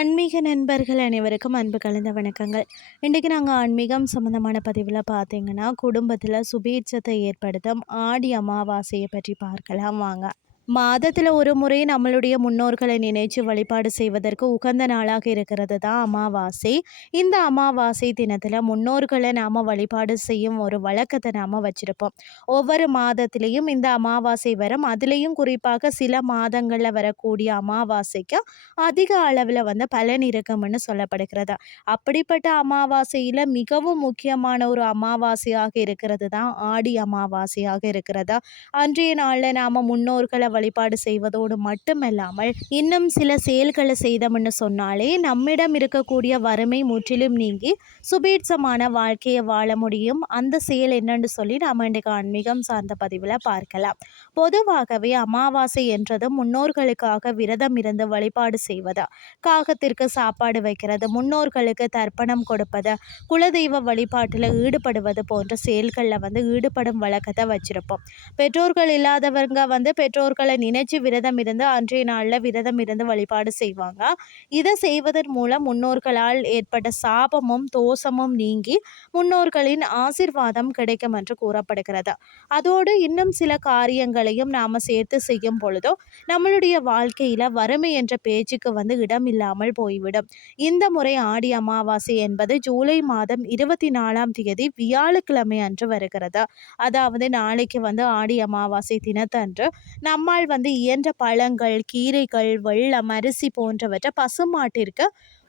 ஆன்மீக நண்பர்கள் அனைவருக்கும் அன்பு கலந்த வணக்கங்கள். இன்றைக்கி நாங்கள் ஆன்மீகம் சம்மந்தமான பதிவில் பார்த்தீங்கன்னா குடும்பத்தில் சுபீட்சத்தை ஏற்படுத்தும் ஆடி அமாவாசையை பற்றி பார்க்கலாம். வாங்க. மாதத்தில் ஒரு முறை நம்மளுடைய முன்னோர்களை நினைச்சு வழிபாடு செய்வதற்கு உகந்த நாளாக இருக்கிறது தான் அமாவாசை. இந்த அமாவாசை தினத்தில் முன்னோர்களை நாம் வழிபாடு செய்யும் ஒரு வழக்கத்தை நாம் வச்சுருப்போம். ஒவ்வொரு மாதத்திலையும் இந்த அமாவாசை வரும். அதுலேயும் குறிப்பாக சில மாதங்களில் வரக்கூடிய அமாவாசைக்கு அதிக அளவில் வந்து பலன் இருக்கும்னு சொல்லப்படுகிறது. அப்படிப்பட்ட அமாவாசையில் மிகவும் முக்கியமான ஒரு அமாவாசையாக இருக்கிறது தான் ஆடி அமாவாசையாக இருக்கிறதா. அன்றைய நாளில் நாம் முன்னோர்களை வழிபாடு செய்வதோடு மட்டுமல்லாமல் இன்னும் சில செயல்களை செய்தோம்னு சொன்னாலே நம்மிடம் இருக்கக்கூடிய வறுமை முற்றிலும் நீங்கி சுபீட்சமான வாழ்க்கையை வாழ முடியும். அந்த செயல் என்னன்னு சொல்லி நாம் இன்றைக்கு ஆன்மீகம் சார்ந்த பதிவில் பார்க்கலாம். பொதுவாகவே அமாவாசை என்றது முன்னோர்களுக்காக விரதம் இருந்து வழிபாடு செய்வதா காகத்திற்கு சாப்பாடு வைக்கிறது முன்னோர்களுக்கு தர்ப்பணம் கொடுப்பது குலதெய்வ வழிபாட்டில் ஈடுபடுவது போன்ற செயல்களில் வந்து ஈடுபடும் வழக்கத்தை வச்சிருப்போம். பெற்றோர்கள் இல்லாதவங்க வந்து பெற்றோர்களை முன்னோர்களை நினைச்சு விரதம் இருந்து அன்றைய நாளில் விரதம் இருந்து வழிபாடு செய்வாங்க. இதை செய்வதன் மூலம் முன்னோர்களால் ஏற்பட்ட சாபமும் தோஷமும் நீங்கி முன்னோர்களின் ஆசிர்வாதம் கிடைக்கும் என்று கூறப்படுகிறது. அதோடு இன்னும் சில காரியங்களையும் நாம் சேர்த்து செய்யும் பொழுதோ நம்மளுடைய வாழ்க்கையில் வறுமை என்ற பேச்சுக்கு வந்து இடம் இல்லாமல் போய்விடும். இந்த முறை ஆடி அமாவாசை என்பது ஜூலை மாதம் இருபத்தி நாலாம் தேதி வியாழக்கிழமை அன்று வருகிறது. அதாவது நாளைக்கு வந்து ஆடி அமாவாசை தினத்தன்று நம்மால் வந்து இயன்ற பழங்கள் கீரைகள் வெள்ளம் அரிசி போன்றவற்றை பசுமாட்டிற்கு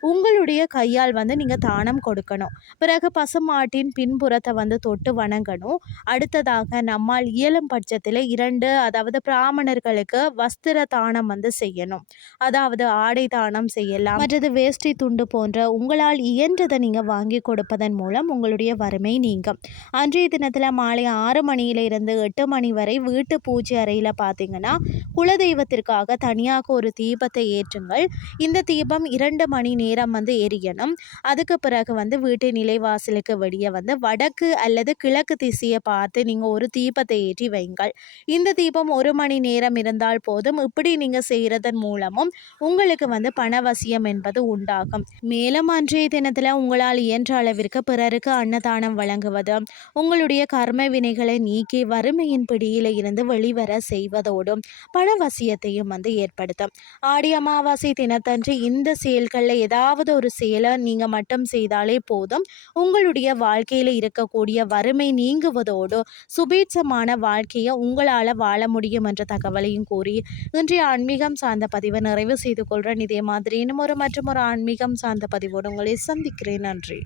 உங்களுடைய கையால் வந்து நீங்கள் தானம் கொடுக்கணும். பிறகு பசுமாட்டின் பின்புறத்தை வந்து தொட்டு வணங்கணும். அடுத்ததாக நம்மால் இயலும் பட்சத்தில் இரண்டு அதாவது பிராமணர்களுக்கு வஸ்திர தானம் வந்து செய்யணும். அதாவது ஆடை தானம் செய்யலாம். மற்றது வேஷ்டி துண்டு போன்ற உங்களால் இயன்றதை நீங்கள் வாங்கி கொடுப்பதன் மூலம் உங்களுடைய வறுமை நீங்கும். அன்றைய தினத்தில் மாலை ஆறு மணியிலிருந்து எட்டு மணி வரை வீட்டு பூஜை அறையில் பார்த்தீங்கன்னா குலதெய்வத்திற்காக தனியாக ஒரு தீபத்தை ஏற்றுங்கள். இந்த தீபம் இரண்டு மணி நேரம் நேரம் வந்து எரியணும். அதுக்கு பிறகு வந்து வீட்டு நிலைவாசலுக்கு வெளியே வந்து வடக்கு அல்லது கிழக்கு திசையை பார்த்து நீங்கள் ஒரு தீபத்தை ஏற்றி வைங்கள் இந்த தீபம் ஒரு மணி நேரம் இருந்தால் போதும். இப்படி நீங்கள் செய்கிறதன் மூலமும் உங்களுக்கு வந்து பணவசியம் என்பது உண்டாகும். மேலும் அன்றைய தினத்தில் உங்களால் இயன்ற அளவிற்கு பிறருக்கு அன்னதானம் வழங்குவது உங்களுடைய கர்ம வினைகளை நீக்கி வறுமையின் பிடியில் இருந்து வெளிவர செய்வதோடும் பணவசியத்தையும் வந்து ஏற்படுத்தும். ஆடி அமாவாசை தினத்தன்று இந்த செயல்களில் ஏதாவது ஏதாவது ஒரு செயலை நீங்கள் மட்டும் செய்தாலே போதும். உங்களுடைய வாழ்க்கையில் இருக்கக்கூடிய வறுமை நீங்குவதோடு சுபீட்சமான வாழ்க்கையை உங்களால் வாழ முடியும் என்ற தகவலையும் கூறி இன்றைய ஆன்மீகம் சார்ந்த பதிவை நிறைவு செய்து கொள்கிறேன் இதே மாதிரி இன்னும் ஒரு மற்றும் ஒரு ஆன்மீகம் சார்ந்த பதிவோடு உங்களை சந்திக்கிறேன். நன்றி.